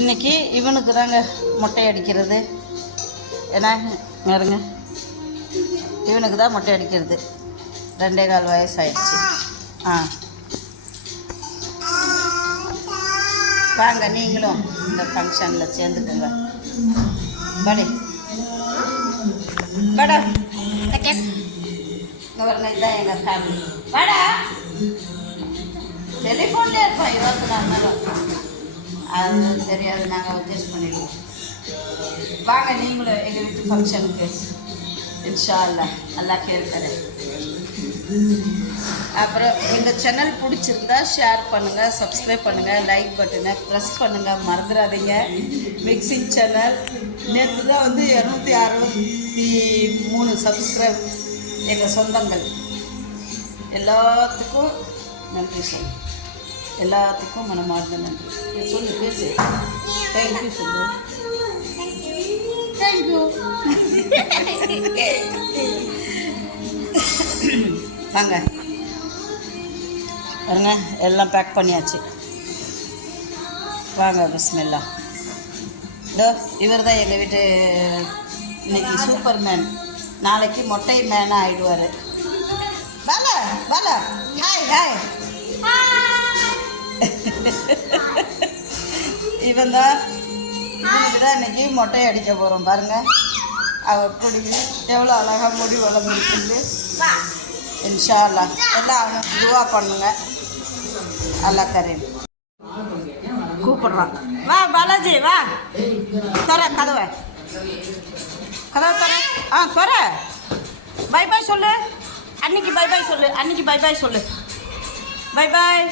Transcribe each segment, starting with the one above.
இன்றைக்கி இவனுக்கு தாங்க மொட்டை அடிக்கிறது. ஏன்னா பாருங்க, இவனுக்கு தான் மொட்டை அடிக்கிறது. 2.25 வயசு ஆயிடுச்சு. வாங்க நீங்களும் இந்த ஃபங்க்ஷனில் சேர்ந்துக்கோங்க. படி படா இங்கே வரணும். இதுதான் எங்கள் ஃபேமிலி. வாடா, டெலிஃபோன்லேயே இருப்போம் 24 நேரம். அது தெரியாது, நாங்கள் அட்ஜஸ்ட் பண்ணிடுவோம். வாங்க நீங்களும் எங்கள் வீட்டு ஃபங்க்ஷனுக்கு. இன்ஷா அல்லாஹ் நல்லா கேட்குறேன். அப்புறம் எங்கள் சேனல் பிடிச்சிருந்தா ஷேர் பண்ணுங்கள், சப்ஸ்கிரைப் பண்ணுங்கள், லைக் பட்டனை ப்ரெஸ் பண்ணுங்கள், மறந்துடாதீங்க. மிக்சிங் சேனல் நேற்று தான் வந்து 263 சப்ஸ்கிரைப். எங்கள் சொந்தங்கள் எல்லாத்துக்கும் நன்றி சொல்லு. எல்லாத்துக்கும் மனமார்ந்த நன்றி சொல்லு. பேசு. தேங்க்யூ சொல்லு. தேங்க்யூ. வாங்க பாருங்க, எல்லாம் பேக் பண்ணியாச்சு. வாங்க பிஸ்மில்லா. இதோ இவர் தான் எங்கள் வீட்டு இன்னைக்கு சூப்பர் மேன். நாளைக்கு மொட்டை மேனாக ஆகிடுவார். Bala Bala, hi hi. இவன் தான் இன்னைக்கு மொட்டை அடிக்க போகிறோம். பாருங்கள் அவர் பிடிக்குது, எவ்வளோ அழகாக முடி வளர்ந்துருக்குது. இன்ஷா அல்லாஹ் எல்லாம் அவனுக்கு துவா பண்ணுங்க. அல்லாஹ் கரீம். கூப்பிடுறான். வா பாலாஜி வா, தர கதவை கதவை தர. தர. பை பாய் சொல்லு. அன்னைக்கு பை பாய் சொல்லு. அன்னைக்கு பை பாய் சொல்லு. Bye bye.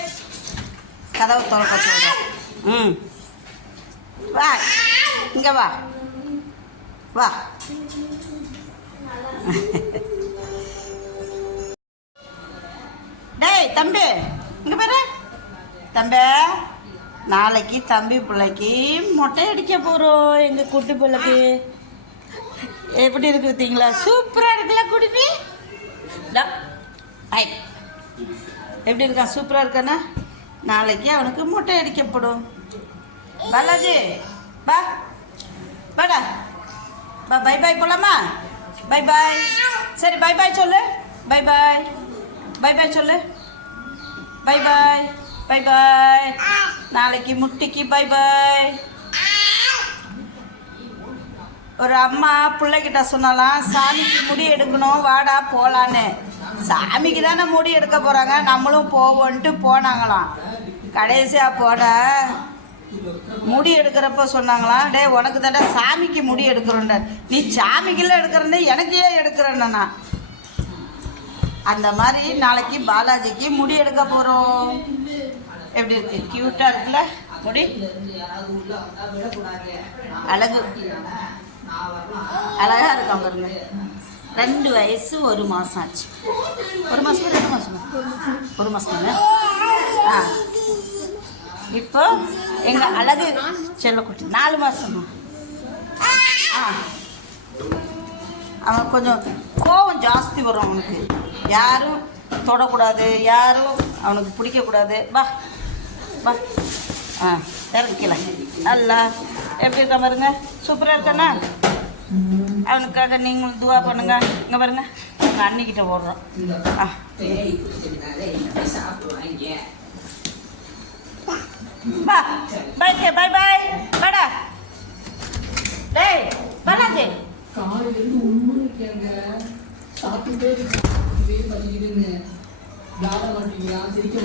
கதவை திறக்க சொல்கிறேன். வா இங்கே வா வா. டேய் தம்பி, இங்கே பாரு தம்பி, நாளைக்கு தம்பி பிள்ளைக்கு மொட்டை அடிக்க போகிறோம். எங்கள் குட்டி பிள்ளைக்கு எப்படி இருக்கு பார்த்தீங்களா? சூப்பராக இருக்குல்ல குடிப்பி. ஐ எப்படி இருக்கான்? சூப்பராக இருக்கானா? நாளைக்கு அவனுக்கு மொட்டை அடிக்கப்படும். பாலாஜி பா பாடா பா. பை பாய் போலாமா? Bye bye. சரி பை பாய் சொல்லு. Bye bye. பை பாய் சொல்லு. Bye bye. Bye bye. நாளைக்கு முட்டிக்கு பை பாய். ஒரு அம்மா பிள்ளைகிட்ட சொன்னாலாம், சாமிக்கு முடி எடுக்கணும் வாடா போகலான்னு. சாமிக்கு தானே முடி எடுக்க போகிறாங்க, நம்மளும் போவோன்ட்டு போனாங்களாம். கடைசியாக போட முடி எடுக்கிறப்ப சொன்னாங்களாம், டே உனக்கு தானே சாமிக்கு முடி எடுக்கிறோண்ட, நீ சாமிக்கெல்லாம் எடுக்கிறேன்னு எனக்கு ஏன் எடுக்கிறேன்னா. அந்த மாதிரி நாளைக்கு பாலாஜிக்கு முடி எடுக்க போகிறோம். எப்படி இருக்கு? க்யூட்டாக இருக்குல்ல முடி? அழகு அழகாக இருக்கான் பாருங்க. 2 வயசு 1 மாதம் ஆச்சு. 1 மாதம் 2 மாதமா? 1 மாதம் தானே. இப்போ எங்கள் அழகு செல்லக்குட்டி 4 மாதமா. அவன் கொஞ்சம் கோவம் ஜாஸ்தி வரும் அவனுக்கு. யாரும் தொடக்கூடாது, யாரும் அவனுக்கு பிடிக்கக்கூடாது. வா வா. இறங்கிக்கலாம். நல்லா எப்படி இருக்கா பாருங்க, சூப்பராக இருக்கானா? அவனுக்காக நீங்களும் துவா பண்ணுங்க. இங்கே பாருங்க, எங்கள் அண்ணிக்கிட்ட ஓடுறோம். பா பை பை பாய். வாடா டேய் பாலாஜி. காலையிலேருந்து உண்மை இருக்காங்க, சாப்பிட்டுட்டே இருக்காங்க. இதே பண்ணிக்கிட்டுங்க. விளாட மாட்டீங்களா? சிரிக்க